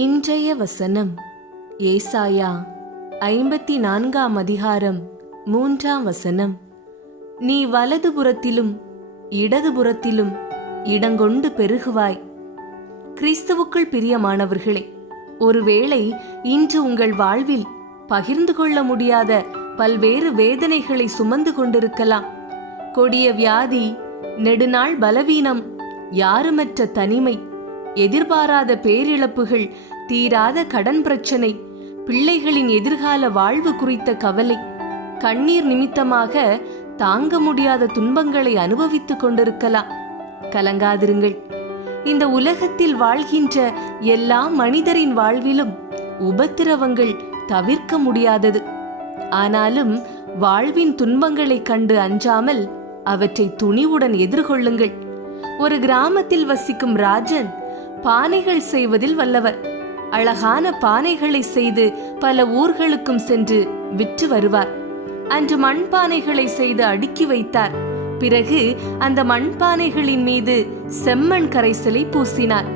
இன்றைய வசனம் ஏசாயா 54 அதிகாரம் 3 நீ வலதுபுறத்திலும் இடதுபுறத்திலும் இடங்கொண்டு பெருகுவாய். கிறிஸ்துவுக்குள் பிரியமானவர்களே, ஒருவேளை இன்று உங்கள் வாழ்வில் பகிர்ந்து கொள்ள முடியாத பல்வேறு வேதனைகளை சுமந்து கொண்டிருக்கலாம். கொடிய வியாதி, நெடுநாள் பலவீனம், யாருமற்ற தனிமை, எதிர்பாராத பேரிழப்புகள், தீராத கடன் பிரச்சனை, பிள்ளைகளின் எதிர்கால வாழ்வு குறித்த கவலை, கண்ணீர் நிமித்தமாக தாங்க முடியாத துன்பங்களை அனுபவித்துக் கொண்டிருக்கலாம். கலங்காதிருங்கள். இந்த உலகத்தில் வாழ்கின்ற எல்லா மனிதரின் வாழ்விலும் உபத்திரவங்கள் தவிர்க்க முடியாதது. ஆனாலும் வாழ்வின் துன்பங்களை கண்டு அஞ்சாமல் அவற்றை துணிவுடன் எதிர்கொள்ளுங்கள். ஒரு கிராமத்தில் வசிக்கும் ராஜன் பானைகள் செய்வதில் வல்லவர். அழகான பானைகளை செய்து பல ஊர்களுக்கும் சென்று விற்று வருவார். அன்று மண்பானைகளை செய்து அடுக்கி வைத்தார். பிறகு அந்த மண்பானைகளின் மீது செம்மண் கரைசலை பூசினார்.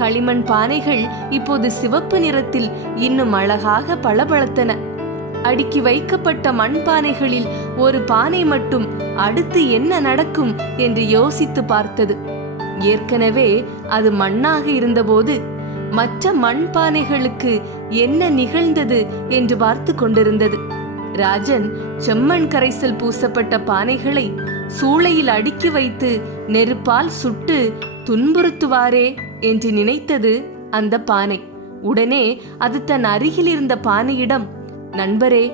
களிமண் பானைகள் இப்போது சிவப்பு நிறத்தில் இன்னும் அழகாக பளபளத்தன. அடுக்கி வைக்கப்பட்ட மண்பானைகளில் ஒரு பானை மட்டும் அடுத்து என்ன நடக்கும் என்று யோசித்து பார்த்தது. ஏற்கனவே அது மண்ணாக இருந்தபோது மற்ற மண்பானைகளுக்கு என்ன நிகழ்ந்தது என்று பார்த்து கொண்டிருந்தது. ராஜன் செம்மண் கரைசல் பூசப்பட்ட பானைகளை சூளையில் அடுக்கி வைத்து நெருப்பால் சுட்டு துன்புறுத்துவாரே என்று நினைத்தது அந்த பானை. உடனே அது தன் அருகில் இருந்த பானையிடம், நண்பரே,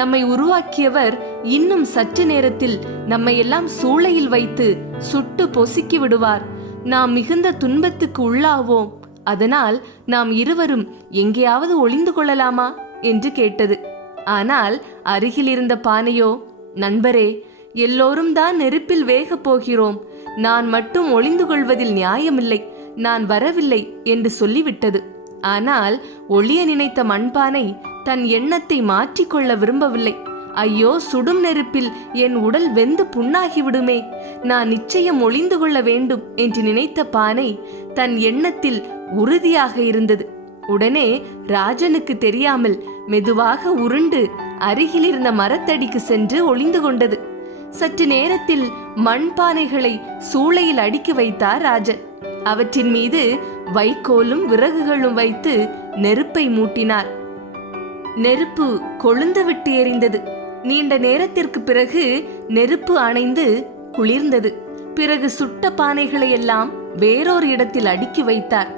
நம்மை உருவாக்கியவர் இன்னும் சற்று நேரத்தில் நம்மை எல்லாம் சூளையில் வைத்து சுட்டு பொசுக்கி விடுவார். நாம் மிகுந்த துன்பத்துக்கு உள்ளாவோம். அதனால் நாம் இருவரும் எங்கேயாவது ஒளிந்து கொள்ளலாமா என்று கேட்டது. ஆனால் அருகில் இருந்த பானையோ, நண்பரே, எல்லோரும் தான் நெருப்பில் வேகப் போகிறோம். நான் மட்டும் ஒளிந்து கொள்வதில் நியாயமில்லை. நான் வரவில்லை என்று சொல்லிவிட்டது. ஆனால் ஒளிய நினைத்த மண்பானை தன் எண்ணத்தை மாற்றிக்கொள்ள விரும்பவில்லை. ஐயோ, சுடும் நெருப்பில் என் உடல் வெந்து புண்ணாகிவிடுமே, நான் நிச்சயம் ஒளிந்து கொள்ள வேண்டும் என்று நினைத்த பானை தன் எண்ணத்தில் உறுதியாக இருந்தது. உடனே ராஜனுக்கு தெரியாமல் மெதுவாக உருண்டு அருகில் இருந்த மரத்தடிக்கு சென்று ஒளிந்து கொண்டது. சற்று நேரத்தில் மண்பானைகளை சூளையில் அடுக்கி வைத்தார் ராஜன். அவற்றின் மீது வைக்கோலும் விறகுகளும் வைத்து நெருப்பை மூட்டினார். நெருப்பு கொழுந்து விட்டு எரிந்தது. நீண்ட நேரத்திற்கு பிறகு நெருப்பு அணைந்து குளிர்ந்தது. பிறகு சுட்ட பானைகளை எல்லாம் வேறொரு இடத்தில் அடுக்கி வைத்தார்.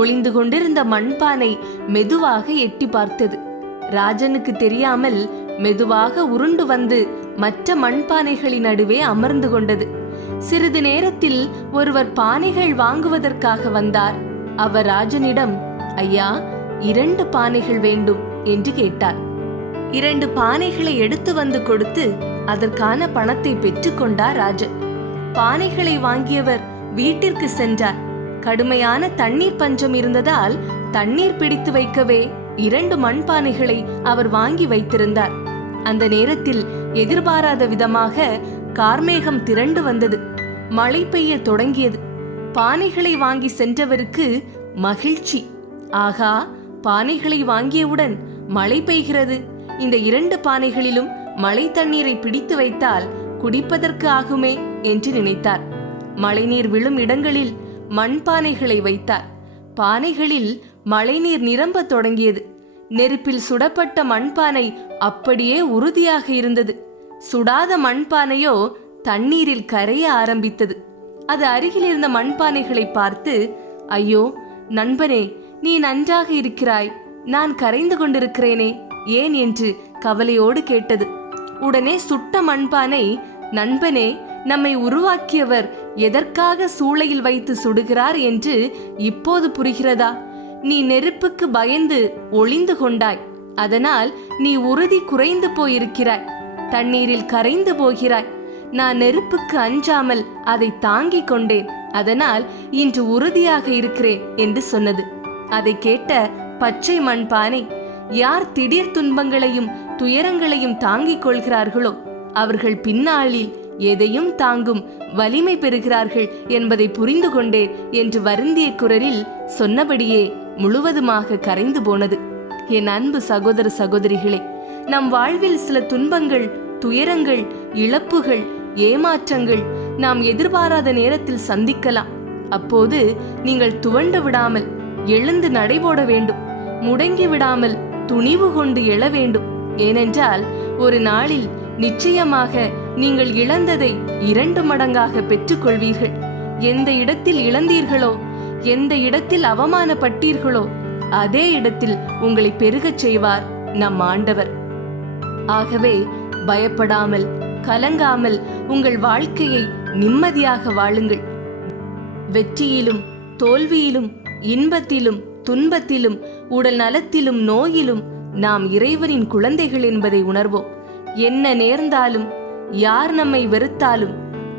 ஒளிந்து கொண்டிருந்த மண்பானை மெதுவாக எட்டி பார்த்தது. ராஜனுக்கு தெரியாமல் மெதுவாக உருண்டு வந்து மற்ற மண்பானைகளின் நடுவே அமர்ந்து கொண்டது. சிறிது நேரத்தில் ஒருவர் பானைகள் வாங்குவதற்காக வந்தார். அவர் ராஜனிடம், ஐயா, 2 பானைகள் வேண்டும் என்று கேட்டார். 2 பானைகளை எடுத்து வந்து கொடுத்து அதற்கான பணத்தை பெற்றுக்கொண்டார் ராஜன். பானைகளை வாங்கியவர் வீட்டிற்கு சென்றார். கடுமையான தண்ணீர் பஞ்சம் இருந்ததால் தண்ணீர் பிடித்து வைக்கவே 2 மண்பானைகளை அவர் வாங்கி வைத்திருந்தார். அந்த நேரத்தில் எதிர்பாராத விதமாக கார்மேகம் திரண்டு வந்தது. மழை பெய்ய தொடங்கியது. பானைகளை வாங்கி சென்றவருக்கு மகிழ்ச்சி. ஆகா, பானைகளை வாங்கியவுடன் மழை பெய்கிறது. இந்த 2 பானைகளிலும் மழை தண்ணீரை பிடித்து வைத்தால் குடிப்பதற்கு ஆகுமே என்று நினைத்தார். மழைநீர் விழும் இடங்களில் மண்பானைகளை வைத்தார். பானைகளில் மழைநீர் நிரம்ப தொடங்கியது. நெருப்பில் சுடப்பட்ட மண்பானை அப்படியே உறுதியாக இருந்தது. சுடாத மண்பானையோ தண்ணீரில் கரைய ஆரம்பித்தது. அது அருகில் இருந்த மண்பானைகளை பார்த்து, ஐயோ நண்பனே, நீ நன்றாக இருக்கிறாய், நான் கரைந்து கொண்டிருக்கிறேனே ஏன் என்று கவலையோடு கேட்டது. உடனே சுட்ட மண்பானை, நண்பனே, நம்மை உருவாக்கியவர் எதற்காக சூளையில் வைத்து சுடுகிறார் என்று இப்போது புரிகிறதா? நீ நெருப்புக்கு பயந்து ஒளிந்து கொண்டாய். அதனால் நீ உறுதி குறைந்து போயிருக்கிறாய். தண்ணீரில் கரைந்து போகிறாய். நான் நெருப்புக்கு அஞ்சாமல் அதை தாங்கிக் கொண்டேன். அதனால் இன்று உறுதியாக இருக்கிறேன் என்று சொன்னது. அதை கேட்ட பச்சை மண்பானை, யார் திடீர் துன்பங்களையும் துயரங்களையும் தாங்கிக் கொள்கிறார்களோ அவர்கள் பின்னாளில் எதையும் தாங்கும் வலிமை பெறுகிறார்கள் என்பதை புரிந்து கொண்டேன் என்று வருந்திய குரலில் சொன்னபடியே முழுவதுமாக கரைந்து போனது. என் அன்பு சகோதர சகோதரிகளே, நம் வாழ்வில் சில துன்பங்கள், துயரங்கள், இழப்புகள், ஏமாற்றங்கள் நாம் எதிர்பாராத நேரத்தில் சந்திக்கலாம். அப்போது நீங்கள் துவண்டு விடாமல் எழுந்து நடைபோட வேண்டும். முடங்கி விடாமல் துணிவு கொண்டு எழ வேண்டும். ஏனென்றால் ஒரு நாளில் நிச்சயமாக நீங்கள் இழந்ததை 2 மடங்காக பெற்றுக்கொள்வீர்கள். எந்த இடத்தில் இழந்தீர்களோ, எந்த இடத்தில் அவமானப்பட்டீர்களோ, அதே இடத்தில் உங்களை பெருகச் செய்வார் நம் ஆண்டவர். ஆகவே பயப்படாமல், கலங்காமல் உங்கள் வாழ்க்கையை நிம்மதியாக வாழுங்கள். வெற்றியிலும் தோல்வியிலும், இன்பத்திலும் துன்பத்திலும், உடல் நலத்திலும் நோயிலும் நாம் இறைவனின் குழந்தைகள் என்பதை உணர்வோம். என்ன நேர்ந்தாலும், யார் நம்மை வெறுத்தாலும்,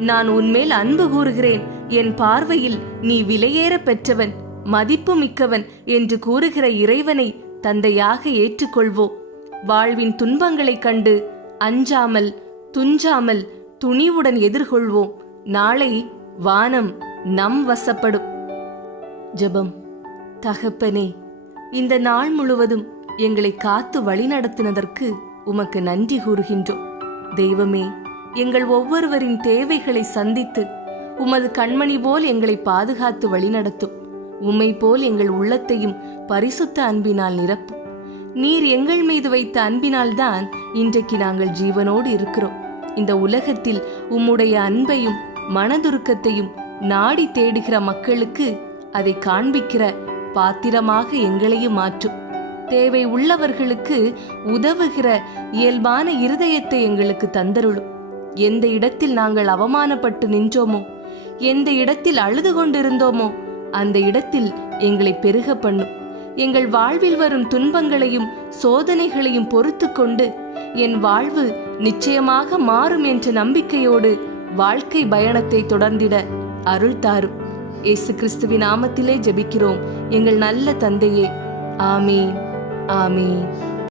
நான் உன்மேல் அன்பு கூறுகிறேன், என் பார்வையில் நீ விலையேற பெற்றவன், மதிப்பு மிக்கவன் என்று கூறுகிற இறைவனை தந்தையாக ஏற்றுக்கொள்வோம். வாழ்வின் துன்பங்களைக் கண்டு அஞ்சாமல், துஞ்சாமல் துணிவுடன் எதிர்கொள்வோம். நாளை வானம் நம் வசப்படும். ஜெபம். தகப்பனே, இந்த நாள் முழுவதும் எங்களை காத்து வழிநடத்தினதற்கு உமக்கு நன்றி கூறுகின்றோம். தெய்வமே, எங்கள் ஒவ்வொருவரின் தேவைகளை சந்தித்து உமது கண்மணி போல் எங்களை பாதுகாத்து வழிநடத்தும். உம்மை போல் எங்கள் உள்ளத்தையும் பரிசுத்த அன்பினால் நிரப்பும். நீர் எங்கள் மீது வைத்த அன்பினால்தான் இன்றைக்கு நாங்கள் ஜீவனோடு இருக்கிறோம். இந்த உலகத்தில் உம்முடைய அன்பையும் மனதுருக்கத்தையும் நாடி தேடுகிற மக்களுக்கு அதை காண்பிக்கிற பாத்திரமாக எங்களையும் மாற்றும். தேவை உள்ளவர்களுக்கு உதவுகிற இயல்பான இருதயத்தை எங்களுக்கு தந்தருளும். எந்த இடத்தில் நாங்கள் அவமானப்பட்டு நின்றோமோ, எந்த இடத்தில் அழுது கொண்டிருந்தோமோ, அந்த இடத்தில் எங்களை பெருக பண்ணும். எங்கள் வாழ்வில் வரும் துன்பங்களையும் சோதனைகளையும் பொறுத்து கொண்டு என் வாழ்வு நிச்சயமாக மாறும் என்ற நம்பிக்கையோடு வாழ்க்கை பயணத்தை தொடர்ந்திட அருள் தாரும். இயேசு கிறிஸ்துவின் நாமத்திலே ஜெபிக்கிறோம் எங்கள் நல்ல தந்தையே. ஆமீன், ஆமீன்.